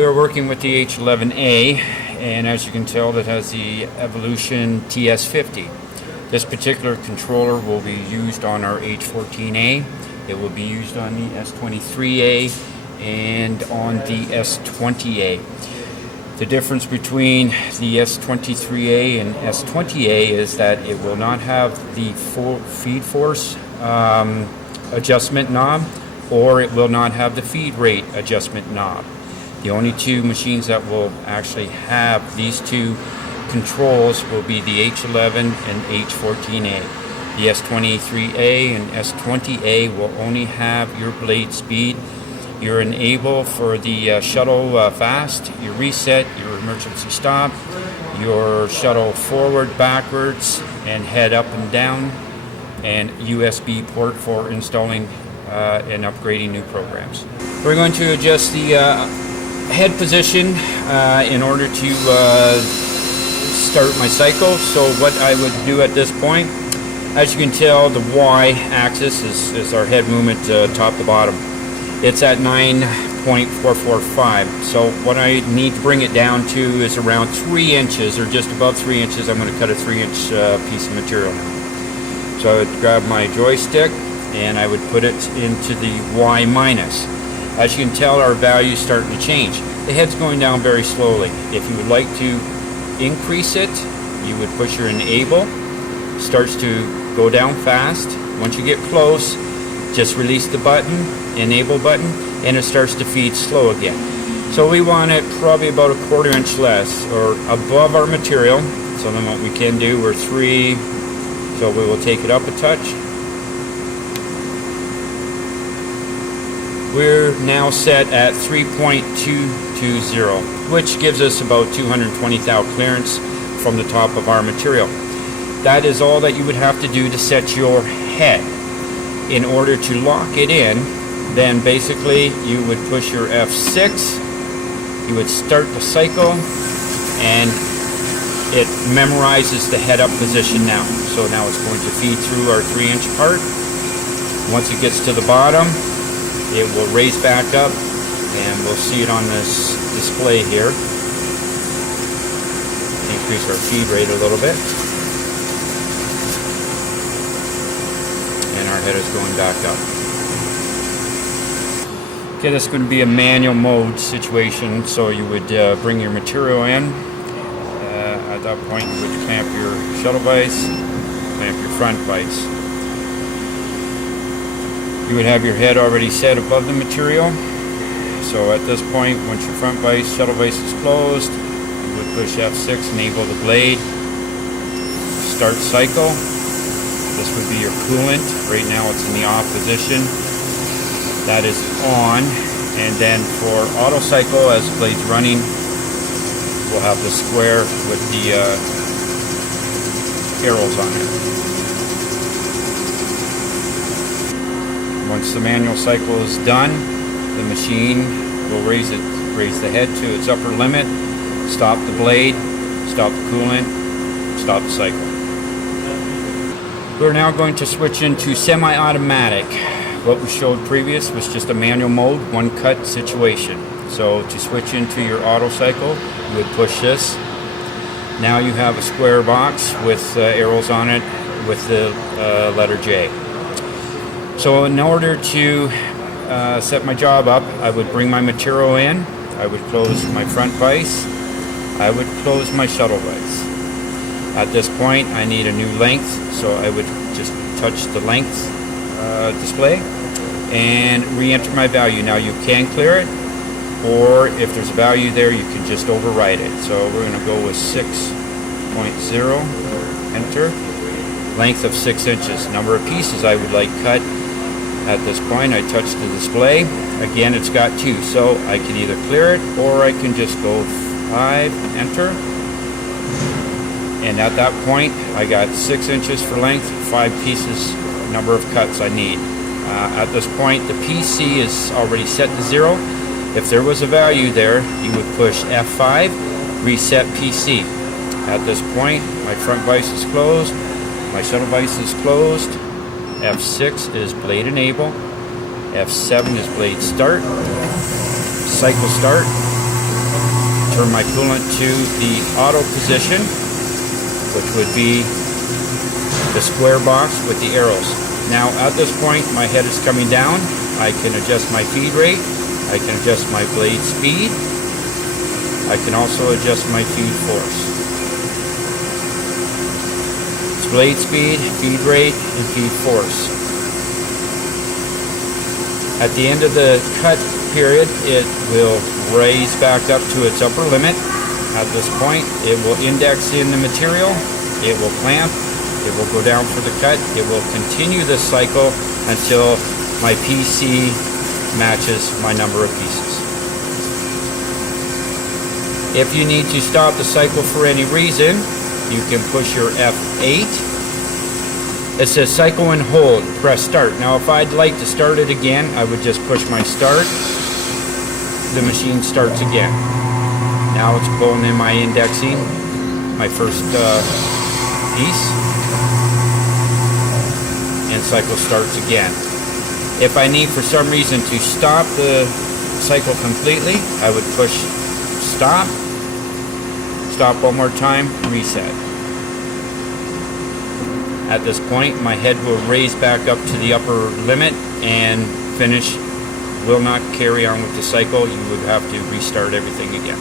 We're working with the H11A, and as you can tell, that has the Evolution TS50. This particular controller will be used on our H14A. It will be used on the S23A and on the S20A. The difference between the S23A and S20A is that it will not have the full feed force adjustment knob, or it will not have the feed rate adjustment knob. The only two machines that will actually have these two controls will be the H11 and H14A. The S23A and S20A will only have your blade speed, your enable for the shuttle fast, your reset, your emergency stop, your shuttle forward, backwards, and head up and down, and USB port for installing and upgrading new programs. We're going to adjust the head position in order to start my cycle. So what I would do at this point, as you can tell, the Y axis is our head movement top to bottom. It's at 9.445. So what I need to bring it down to is around 3 inches, or just above 3 inches. I'm going to cut a 3-inch piece of material now. So I would grab my joystick and I would put it into the Y minus. As you can tell, our value is starting to change. The head's going down very slowly. If you would like to increase it, you would push your enable. It starts to go down fast. Once you get close, just release the button, enable button, and it starts to feed slow again. So we want it probably about a 1/4 inch less, or above our material. So then what we can do, we're 3, so we will take it up a touch. We're now set at 3.220, which gives us about 220 thou clearance from the top of our material. That is all that you would have to do to set your head. In order to lock it in, then basically you would push your F6, you would start the cycle, and it memorizes the head up position now. So now it's going to feed through our 3-inch part. Once it gets to the bottom, it will raise back up, and we'll see it on this display here. Increase our feed rate a little bit. And our head is going back up. Okay, this is going to be a manual mode situation, so you would bring your material in. At that point, you would clamp your shuttle vise, clamp your front vise. You would have your head already set above the material. So at this point, once your front vise, shuttle vise is closed, you would push F6, enable the blade, start cycle. This would be your coolant. Right now it's in the off position. That is on. And then for auto cycle, as the blade's running, we'll have the square with the arrows on it. Once the manual cycle is done, the machine will raise the head to its upper limit, stop the blade, stop the coolant, stop the cycle. We're now going to switch into semi-automatic. What we showed previous was just a manual mode, one cut situation. So to switch into your auto cycle, you would push this. Now you have a square box with arrows on it with the letter J. So in order to set my job up, I would bring my material in, I would close my front vise, I would close my shuttle vise. At this point, I need a new length, so I would just touch the length display and re-enter my value. Now you can clear it, or if there's a value there, you can just override it. So we're going to go with 6.0, enter. Length of 6 inches. Number of pieces I would like cut. At this point, I touch the display. Again, it's got 2, so I can either clear it or I can just go 5, enter. And at that point, I got 6 inches for length, 5 pieces, number of cuts I need. At this point, the PC is already set to 0. If there was a value there, you would push F5, reset PC. At this point, my front vise is closed, my shuttle vise is closed. F6 is blade enable, F7 is blade start, cycle start, turn my coolant to the auto position, which would be the square box with the arrows. Now at this point my head is coming down. I can adjust my feed rate, I can adjust my blade speed, I can also adjust my feed force. It's blade speed, feed rate, and feed force. At the end of the cut period, it will raise back up to its upper limit. At this point, it will index in the material, it will clamp, it will go down for the cut, it will continue this cycle until my PC matches my number of pieces. If you need to stop the cycle for any reason, you can push your F8. It says cycle and hold, press start. Now if I'd like to start it again, I would just push my start. The machine starts again. Now it's pulling in my indexing, my first piece, and cycle starts again. If I need for some reason to stop the cycle completely, I would push stop, stop one more time, reset. At this point, my head will raise back up to the upper limit and finish. Will not carry on with the cycle. You would have to restart everything again.